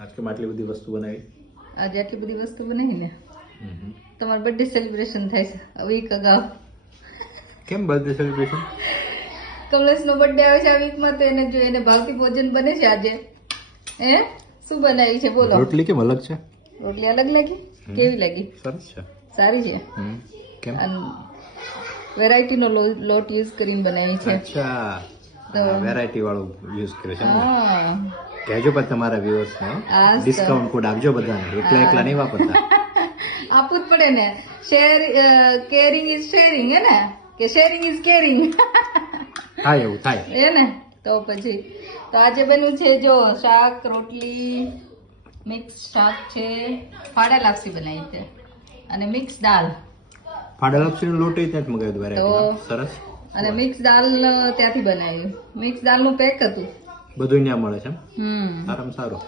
આજ કેમ આટલી બધી વસ્તુ બનાવી? આજે આટલી બધી વસ્તુ બનાવી ને તમારો બર્થડે સેલિબ્રેશન થાય છે વીક અગાઉ. કેમ બર્થડે સેલિબ્રેશન? કમલેશનો બર્થડે આવે છે આ વીકમાં, તો એને જો એને ભાવતી ભોજન બને છે આજે. હે શું બનાવી છે બોલો? રોટલી કેમ અલગ છે? રોટલી અલગ લાગી? કેવી લાગી? સરસ છે. સારી છે. કેમ? વેરાયટીનો લોટ યુઝ કરીને બનાવી છે. અચ્છા, તો વેરાયટી વાળું યુઝ કરે છે. હા કહેજો પછી તમારા વ્યુઅર્સ ને આ ડિસ્કાઉન્ટ કોડ આપજો બધાને. એકલા એકલા નહીં વાપરતા. આપવું જ પડે ને. કેરિંગ ઇઝ શેરિંગ, હે ને? કે શેરિંગ ઇઝ કેરિંગ. થાય એવું થાય. એ ને તો પછી તો આજે બન્યું છે જો શાક, રોટલી, મિક્સ શાક છે, ફાડા લાપસી બનાવી છે અને મિક્સ દાળ. ફાડા લાપસીનો લોટ ત્યાંથી મગાવ્યો વેરાયટી. સરસ. અને મિક્સ દાળ ત્યાંથી બનાવ્યું. મિક્સ દાળનું પેક હતું. બધું ત્યાં મળે છે. હમ સારામાં સારું.